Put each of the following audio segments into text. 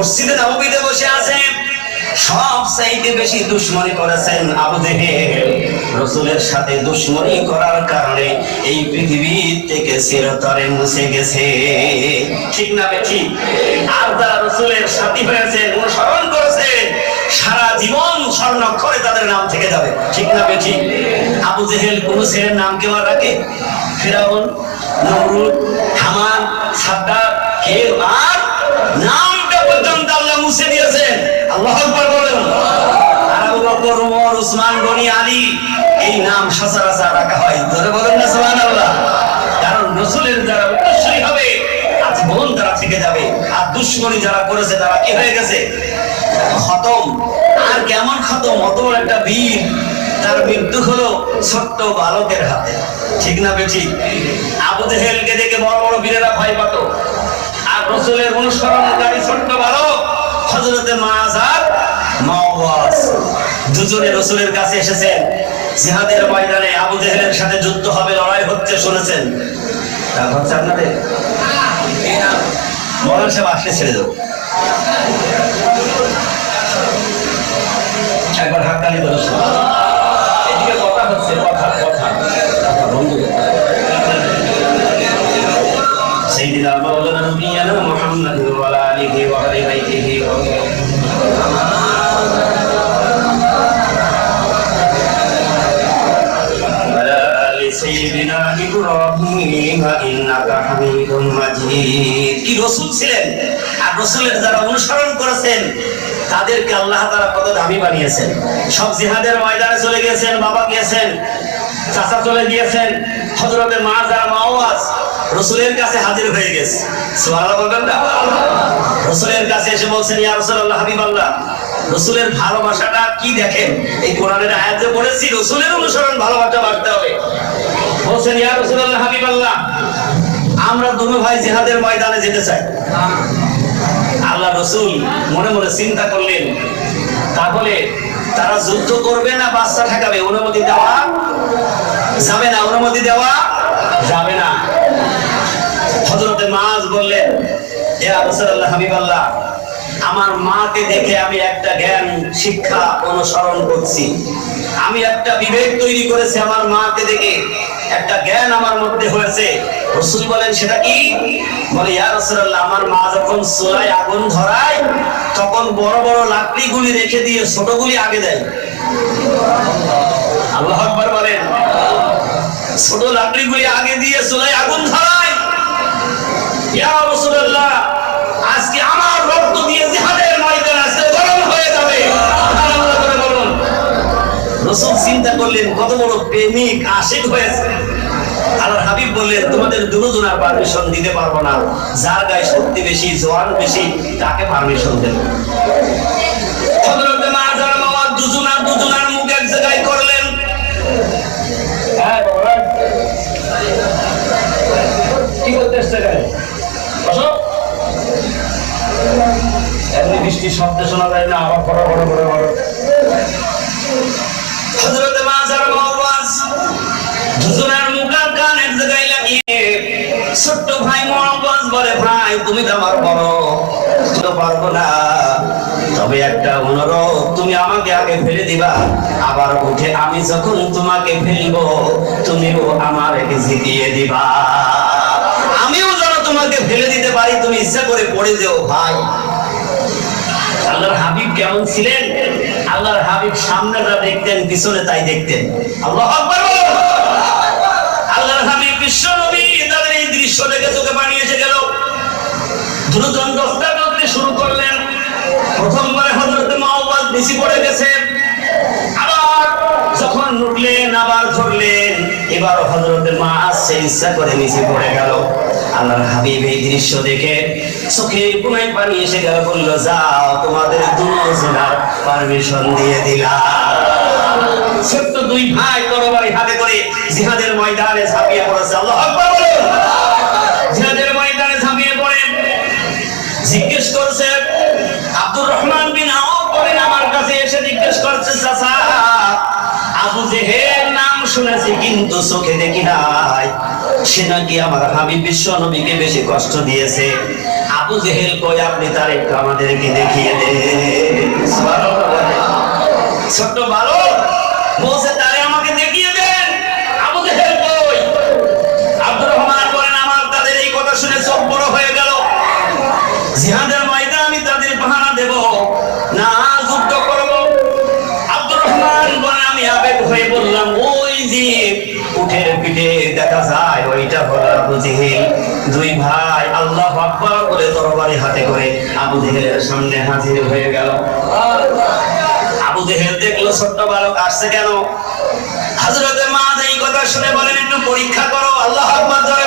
মসজিদে নববীতে বসে আছেন। সব চাইতে বেশি দুশ্মনী করেছেন আবু জেহেল। রসুলের সাথে দুশ্মনী করার কারণে এই পৃথিবী থেকে চিরতরে মুছে গেছে। ঠিক না বে, ঠিক? আর যারা রসুলের সাথী হয়েছে, অনুসরণ করেছে। সারা জীবন স্বর্ণাক্ষরে তাদের নাম থেকে যাবে। ঠিক না বে, ঠিক? আবু জেহেল কোন ছেলের নাম কেউ আর রাখে? ফেরাউন, নমরুদ, হামান সাদ্দার কেউ আর নামটা খতম। আর কেমন খতম? অত একটা বীর। তার মৃত্যু হলো ছোট্ট বালকের ঠিক না, বেঠিক? আবু জেহেলকে দেখে বড় বড় বীরেরা ভয় পাত। আর রসুলের অনুসরণকারী ছোট্ট বালক হজরতে মাজার মাওয়াজ। দুজনে রসুলের কাছে এসেছেন। জিহাদের ময়দানে আবু জেহেলের সাথে যুদ্ধ হবে, লড়াই হচ্ছে শুনেছেন। তা হচ্ছে আপনাদের। মরণ সাহেব, আসলে ছেড়ে দেবো। একবার হাততালি দেবো সাইয়্যিদিনা কি রাসূল ছিলেন? আর রাসূলের যারা অনুসরণ করেছেন, তাদেরকে আল্লাহ তাআলা কত দামি বানিয়েছেন। সব জিহাদের ময়দানে চলে গেছেন বাবা গিয়েছেন, চাচা চলে গিয়েছেন হজরতের মা মাজার মাওয়াজ রসুলের কাছে হাজির হয়ে গেছে। রসুলের কাছে এসে বলছেন, ইয়া রাসূলুল্লাহ, হাবিবাল্লাহ। রসুলের ভালোবাসাটা কি দেখেন? এই কোরআনের আয়াতে পড়েছি রসুলের অনুসরণ ভালোবাসা বাড়তে হবে। বলছেন, ইয়া রাসূলুল্লাহ, হাবিবাল্লাহ, আমরা দুনো ভাই জিহাদের ময়দানে যেতে চাই। আল্লাহ রসুল মনে মনে চিন্তা করলেন। তাহলে তারা যুদ্ধ করবে না, বাচ্চা ঠেকাবে? অনুমতি দেওয়া যাবে না, অনুমতি দেওয়া যাবে না। হজরতে মাজ বললেন এ আবসাল্লাহ হাবিবাল্লাহ আমার মাকে দেখে আমি একটা জ্ঞান, শিক্ষা অনুসরণ করছি। আমি একটা বিবেক তৈরি করেছি আমার মাকে দেখে। একটা জ্ঞান আমার মধ্যে হয়েছে। রসুল বলেন, সেটা কি? বলে, ইয়া রাসূলুল্লাহ, আমার মা যখন চুলায় আগুন ধরায়, তখন বড় বড় লাকড়িগুলি রেখে দিয়ে ছোটগুলি আগে দেয়। আল্লাহ আকবার বলেন, ছোট লাকড়িগুলি আগে দিয়ে চুলায় আগুন ধরায়? ইয়া রাসূলুল্লাহ, আজকে আমার রক্ত দিয়ে করলেন কত বড় প্রেমিক, আশিক হয়েছে। আল্লাহ হাবিব বললেন, তোমাদের দুজনার পারমিশন দিতে পারব না। যার গায়ে শক্তি বেশি, জোয়ান বেশি, তাকে পারমিশন দেব। করলেন। বৃষ্টির শব্দ শোনা যায় না, আবার বড় বড় বড় বড় আমার আবার উঠে আমি যখন তোমাকে ফেলব, তুমিও আমাকে জিতিয়ে দিবা। আমিও যেন তোমাকে ফেলে দিতে পারি, তুমি ইচ্ছা করে পড়ে যেও, ভাই। আল্লাহর হাবিব কেমন ছিলেন? আল্লাহর হাবিব সামনে দেখতেন, পিছনে তাই দেখতেন। আল্লাহ আল্লাহর হাবিব বিশ্ব নবী, তাদের এই দৃশ্য দেখে চোখে পানি এসে গেল দুজন দশটা শুরু করলেন। প্রথমবারে হজরত মাওবাদ বেশি পড়ে গেছে। আবার যখন উঠলেন, আবার ধরলেন, এবার হজরতের মা আসছে ইচ্ছা করে নিচে পড়ে গেল। আল্লাহর হাবিব এই দৃশ্য দেখে চোখে কোনায় পানি এসে গেল, বলল, যাও, তোমাদের দুজনার পারমিশন দিয়ে দিলাম। ছোট্ট দুই ভাই তরবারি হাতে করে জিহাদের ময়দানে ঝাঁপিয়ে পড়েছে। আল্লাহ আকবার। শুনেছি কিন্তু চোখে দেখি নাই। সে নাকি আমার হাবিব বিশ্ব নবীকে বেশি কষ্ট দিয়েছে। আবু জেহেল কই, আপনি তার একটু আমাদেরকে দেখিয়ে বলে। ছোট্ট বালক, বলছে, তারে আমাকে দেখিয়ে দেন। আবু জেহেল কই? আব্দুর রহমান বলেন, আমার তাদের এই কথা শুনে চোখ বড় হয়ে গেল। জিহাদের দুই ভাই আল্লাহ আকবার করে তরবারি হাতে করে আবু জেহেলের সামনে হাজির হয়ে গেল। আবু জেহেল দেখল, ছোট্ট বালক আসছে কেন? হাজরতে মা এই কথা শুনে বলেন, একটু পরীক্ষা করো, আল্লাহ আকবার জোরে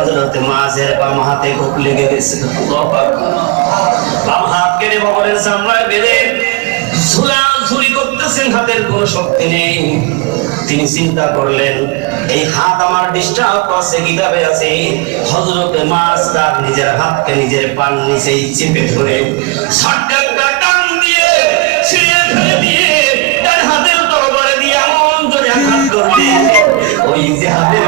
আঘাতে মাঝের বাম হাতে খুব লেগে গেছে। বাম হাত কেটে বগলের চামড়ায় বেঁধে ঝুলা ঝুরি করতেছেন, হাতের কোনো শক্তি নেই। তিনি চিন্তা করলেন, এই হাত আমার ডিস্টার্ব আছে, কিতাবে আছে? হজরতে মাছ তার নিজের হাতকে নিজের পান নিচেই চেপে ধরে শটকানটা টান দিয়ে ছিঁড়ে ফেলে দিয়ে তার হাতের তরবারে দিয়ে এমন জোরে আঘাত করবে ওই যে হাতের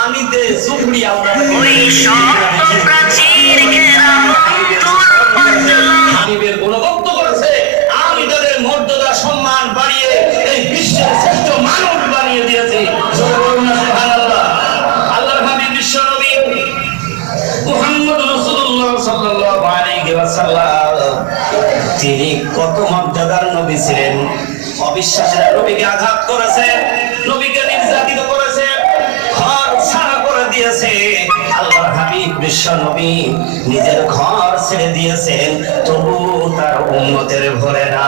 পানিতে চুপড়ি আল্লাহ ওই শত প্রাচীর ঘেরা হাবিবের গুণভক্ত করেছে আমি তাদের মর্যাদা সম্মান বাড়িয়ে এই বিশ্বের শ্রেষ্ঠ মানব বানিয়ে দিয়েছি। জোরে বলুন না সুবহানাল্লাহ। আল্লাহর হাবিব বিশ্ব নবী মুহাম্মদ রাসূলুল্লাহ সাল্লাল্লাহু আলাইহি ওয়াসাল্লাম। তিনি কত মর্যাদার নবী ছিলেন? অবিশ্বাসীরা নবীকে আঘাত করেছে নবীকে বিশ্ব নবী নিজের ঘর ছেড়ে দিয়েছেন তবু তার উন্নতের ভরে না